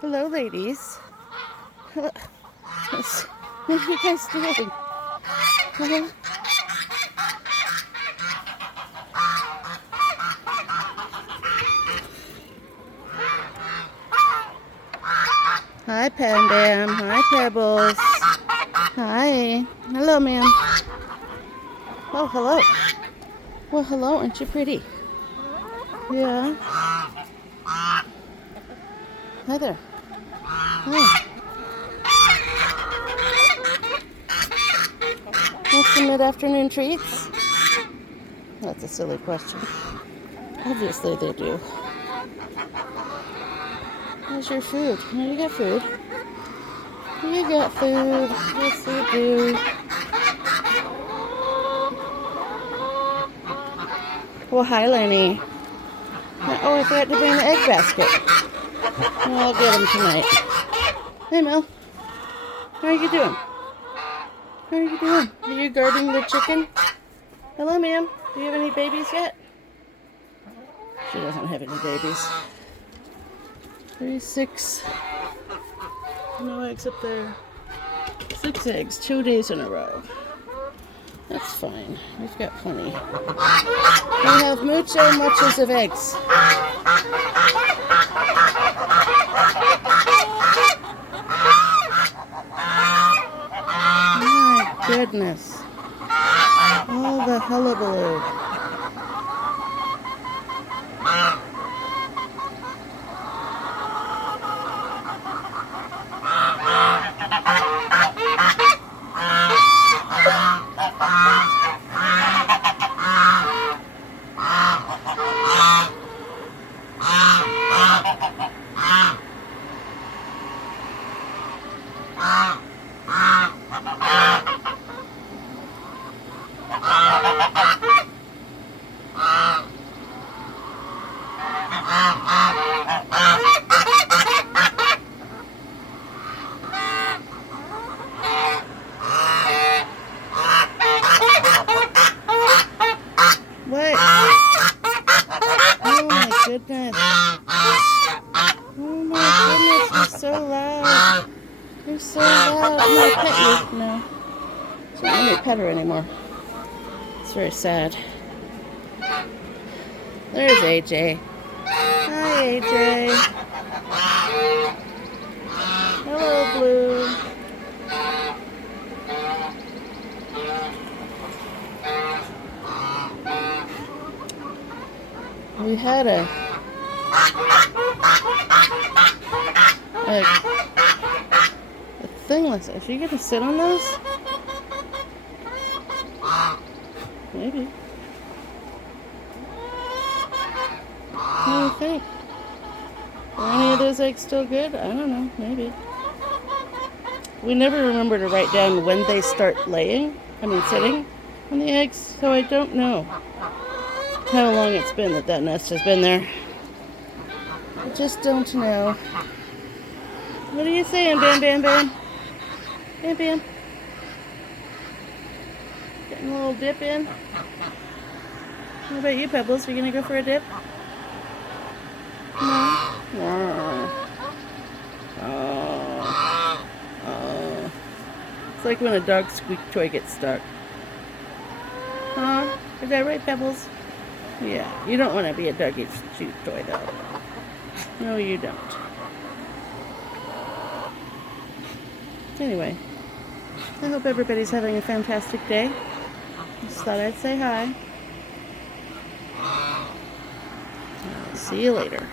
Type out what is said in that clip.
Hello, ladies. What are you guys doing? Hi, Pam Bam. Hi, Pebbles. Hi. Hello, ma'am. Oh, hello. Well, hello. Aren't you pretty? Yeah. Hi there. Hi. Want some mid-afternoon treats? That's a silly question. Obviously they do. How's your food? Oh, you got food. You got food. Yes, you do. Well, hi, Lenny. Oh, I forgot to bring the egg basket. Well, I'll get them tonight. Hey, Mel. How are you doing? How are you doing? Are you guarding the chicken? Hello, ma'am. Do you have any babies yet? She doesn't have any babies. 36. No eggs up there. 6 eggs, 2 days in a row. That's fine. We've got plenty. We have mucho muchos of eggs. My goodness. All the hullabaloo. What? Oh my goodness. Oh my goodness, you're so loud. You're so loud. I'm gonna pet you. No. She don't let me pet her anymore. It's very sad. There's AJ. Hi, AJ. Hello, Blue. We had a thing like that. Are you gonna sit on those? Maybe. What do you think? Are any of those eggs still good? I don't know. Maybe. We never remember to write down when they start sitting on the eggs, so I don't know how long it's been that nest has been there. I just don't know. What are you saying, Bam Bam Bam? Bam Bam. Getting a little dip in. What about you, Pebbles? Are you gonna go for a dip? No. Oh. It's like when a dog's squeak toy gets stuck. Huh? Is that right, Pebbles? Yeah. You don't want to be a doggy chew toy, though. No, you don't. Anyway, I hope everybody's having a fantastic day. Just thought I'd say hi. I'll see you later.